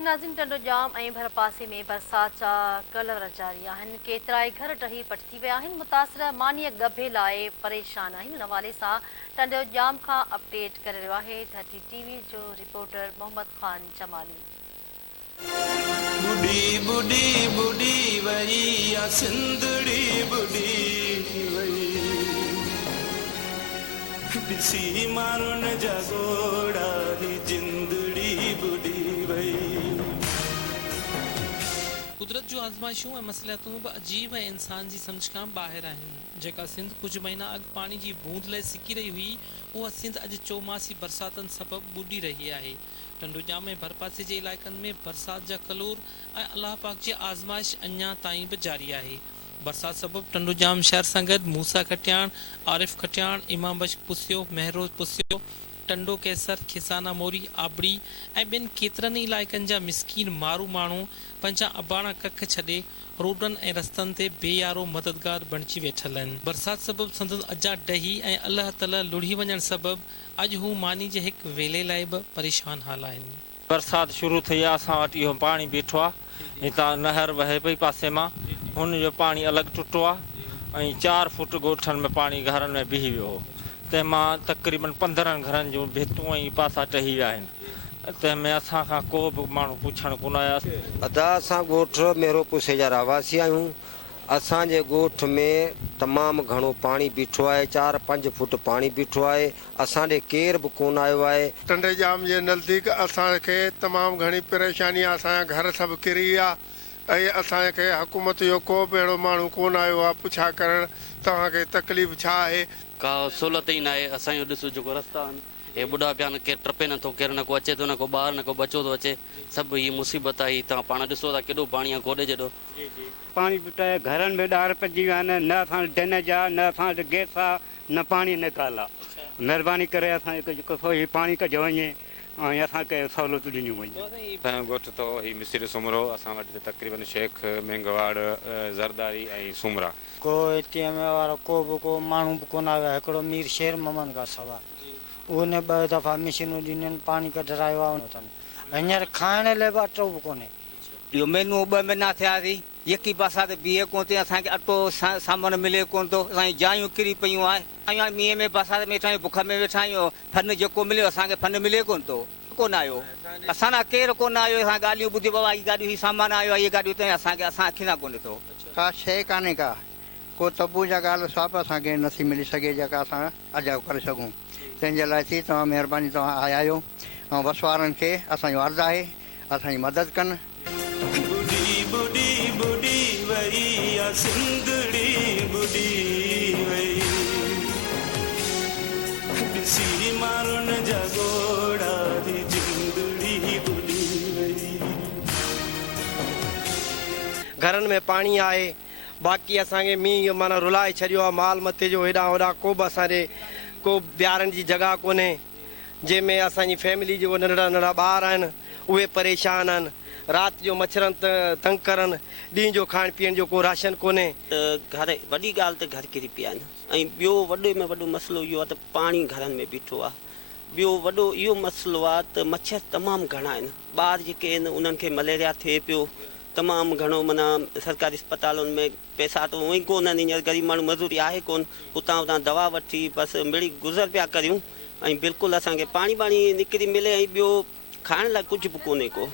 नाज़िन टंडो जाम ऐं भरपासे में बरसात जा कलर जारी आहिनि। केतिराई घर टही पटिजी विया आहिनि। मुतासिर मानीअ गभे लाइ परेशान आहिनि। उन हवाले सां टंडो जाम खां अपडेट करे रहियो आहे धरती टीवी जो रिपोर्टर मोहम्मद ख़ान जमाली। बुढ़ी बुढ़ी बुढ़ी वई या सिंधड़ी बुढ़ी वई ॾिसी माण्हुनि जा गोड़ा ही जिंदड़ी बुढ़ी वई। कुदरत जो आज़माइशूं ऐं मसलियतूं बि अजीब ऐं इंसान जी सम्झ खां ॿाहिरि आहिनि। जेका सिंध कुझु महीना अॻु पाणी जी बूंद लाइ सिकी रही हुई, उहा सिंध अॼु चौमासी बरसातनि सबबु ॿुॾी रही आहे। टंडो जाम ऐं भरपासे जे इलाइक़नि में बरसात जा कलोर ऐं अलाह पाक जी आज़माइश अञा ताईं बि जारी आहे। बरसात सबबु टंडो जाम शहर सां गॾु मूसा खटियाण, आरिफ खटियाण, इमाम बख्श पुसियो, महरोज पुसियो, टंडो कैसर, खिसाना मोरी, आबड़ी ऐं ॿियनि केतिरनि इलाइक़नि जा मिसकीन मारू माण्हू पंहिंजा अबाणा कख छॾे रोडनि ऐं रस्तनि ते बेयारो मददगार बणिजी वेठल आहिनि। बरसात सबबु संदन अजा डही ऐं अलाह ताला लुढ़ी वञण सबबु अॼु हू मानी जे हिकु वेले लाइ बि परेशान हाल आहिनि। बरसात शुरू थी आहे, असां वटि इहो पाणी बीठो आहे। हितां नहर वहे पई पासे मां, हुनजो पाणी अलॻि टुटो आहे ऐं 4 फुट ॻोठनि में पाणी घरनि में बीही वियो हो। तंहिंमां तक़रीबन 15 घरनि जूं भितूं ऐं पासा टही विया आहिनि। तंहिंमें असां खां को बि माण्हू पुछण कोन आया। अदा असां ॻोठ मेरो पुसे जा रहवासी आहियूं। असांजे ॻोठ में तमामु घणो पाणी बीठो आहे, 4-5 फुट पाणी बीठो आहे। असां ॾे केर बि कोन आयो आहे। टंडे जाम जे नज़दीक असांखे तमामु घणी परेशानी आहे। असांजा घर सभु किरी विया ऐं असांखे हुकूमत जो को बि अहिड़ो माण्हू कोन आयो आहे पुछा करणु तव्हांखे तकलीफ़ छा आहे। का सहूलियत ई न आहे। असांजो ॾिसो जेको रस्ता आहिनि, हे ॿुढा पिया, न केरु टपे नथो, केरु न को अचे थो, न को ॿारु, न को बचो थो अचे। सभु हीअ मुसीबत आहे। तव्हां पाण ॾिसो था केॾो पाणी आहे गोॾे जहिड़ो। पाणी पिटाए घरनि में ॾार पइजी विया आहिनि। न असां ॾिन जा, न असां गैस आहे, न पाणी निकाल आहे। महिरबानी करे असांखे जेको हीउ पाणी कढियो वञे ऐं असांखे सहूलियत ॾिनियूं वञे। असांजो ॻोठ तो ही मिसिर सुमरो। असां वटि तक़रीबन शेख, मेंगवाड़, ज़रदारी ऐं सुमरा। को हिते में वारो को बि को माण्हू बि कोन आयो आहे। हिकिड़ो मीर शेर मोहम्मद खां सवाइ उन 2 दफ़ा मशीनूं ॾिनियूं, पाणी कढायो आहे अथनि। हींअर खाइण लाइ बि अटो बि कोन्हे। इहो महीनो 2 महीना थिया थी, यकी पासा ते बीहे कोन थी। असांखे अटो सामान मिले कोन थो। असांजी जायूं किरी पियूं आहे। मींहं में बरसाति में वेठा आहियूं, बुख में वेठा आहियूं। फन जेको मिलियो असांखे फन मिले कोन थो, कोन आयो। असां ना केरु कोन आयो। असां ॻाल्हियूं ॿुधी बाबा हीअ गाॾियूं, हीअ सामान आयो आहे, हीअ गाॾियूं त असांखे अखी सां कोन ॾिठो। का शइ कान्हे का, को तबू जा ॻाल्हि साहिबु असांखे नथी मिली सघे जेका असां अजाब करे सघूं। तंहिंजे लाइ थी तव्हां महिरबानी, तव्हां आया आहियो ऐं बस वारनि खे असांजो अर्ज़ु आहे असांजी मदद कनि। बुढ़ी बुढ़ी बुढ़ी वई या सिंधड़ी बुढ़ी वई ॾिसी माण्हुनि जा गोड़ा ही जिंदड़ी बुढ़ी वई। घरनि में पाणी आहे, बाक़ी असांखे मींहुं माना रुलाए छॾियो आहे। माल मथे जो हेॾां होॾां को बि असांजे को ॿियारनि जी जॻह कोन्हे। जंहिंमें असांजी फैमिली जो नंढड़ा नंढड़ा ॿार आहिनि उहे परेशान आहिनि। राति जो मच्छरनि तंग करनि, ॾींहं जो खाइण पीअण जो को राशन कोन्हे। घर वॾी ॻाल्हि त घर किरी पिया आहिनि। ऐं ॿियो वॾे में वॾो मसइलो इहो आहे त पाणी घरनि में बीठो आहे। ॿियो वॾो इहो मसइलो आहे त मच्छर तमामु घणा आहिनि। ॿार जेके आहिनि उन्हनि खे मलेरिया थिए पियो तमामु घणो। माना सरकारी अस्पतालुनि में पैसा त उअं ई कोन आहिनि। हींअर ग़रीब माण्हू मज़ूरी आहे कोन, हुतां हुतां दवा वठी बसि मिड़ी गुज़र पिया करियूं। ऐं बिल्कुलु असांखे पाणी निकिरी मिले ऐं ॿियो खाइण लाइ कुझु बि कोन्हे को।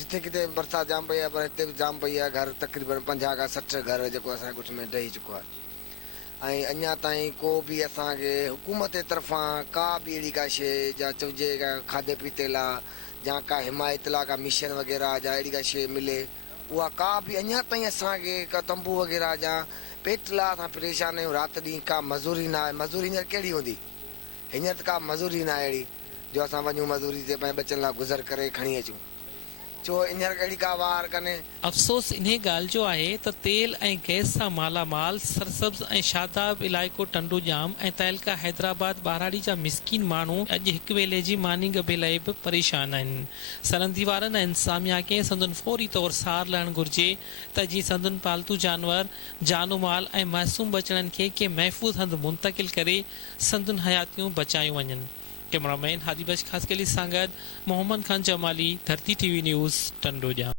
जिथे किथे बरसाति जाम पई आहे, पर हिते बि जाम पई आहे। घर तक़रीबन 50 खां 60 घर जेको असांजे ॻोठ में डही चुको आहे। ऐं अञा ताईं को बि असांखे हुकूमत जे तरफ़ां का बि अहिड़ी का शइ जा चइजे का खाधे पीते लाइ या का हिमायत लाइ का मिशन वग़ैरह जा अहिड़ी का शइ मिले, उहा का बि अञा ताईं असांखे का तंबू वग़ैरह जा पेट लाइ असां परेशान आहियूं। राति ॾींहुं का मज़ूरी न आहे। मज़ूरी हींअर कहिड़ी हूंदी? हींअर त का मज़ूरी न आहे अहिड़ी जो असां वञूं मज़ूरी ते पंहिंजे बचनि लाइ गुज़र करे खणी अचूं। छो हींअर अहिड़ी का वार कान्हे। अफ़सोस इन ॻाल्हि जो आहे त तेल ऐं गैस सां मालामाल सरसब्ज़ ऐं शादाब इलाइक़ो टंडो जाम ऐं तहलका हैदराबाद ॿाराड़ी जा मिसकीन माण्हू अॼु हिकु वेले जी मानी गबे लाइ बि परेशान आहिनि। सरहदी वारनि ऐं इंतज़ामिया खे संदुनि फौरी तौरु सार लहणु घुरिजे त जीअं संदुनि पालतू जानवर, जानो माल ऐं मासूम बचड़नि खे के महफ़ूज़ हंधि मुंतक़िल करे संदुनि हयातियूं बचायूं वञनि। कैमरामैन हादी बश खास के लिए सांगद मोहम्मद खान जमाली, धरती टीवी न्यूज़, टंडोजा।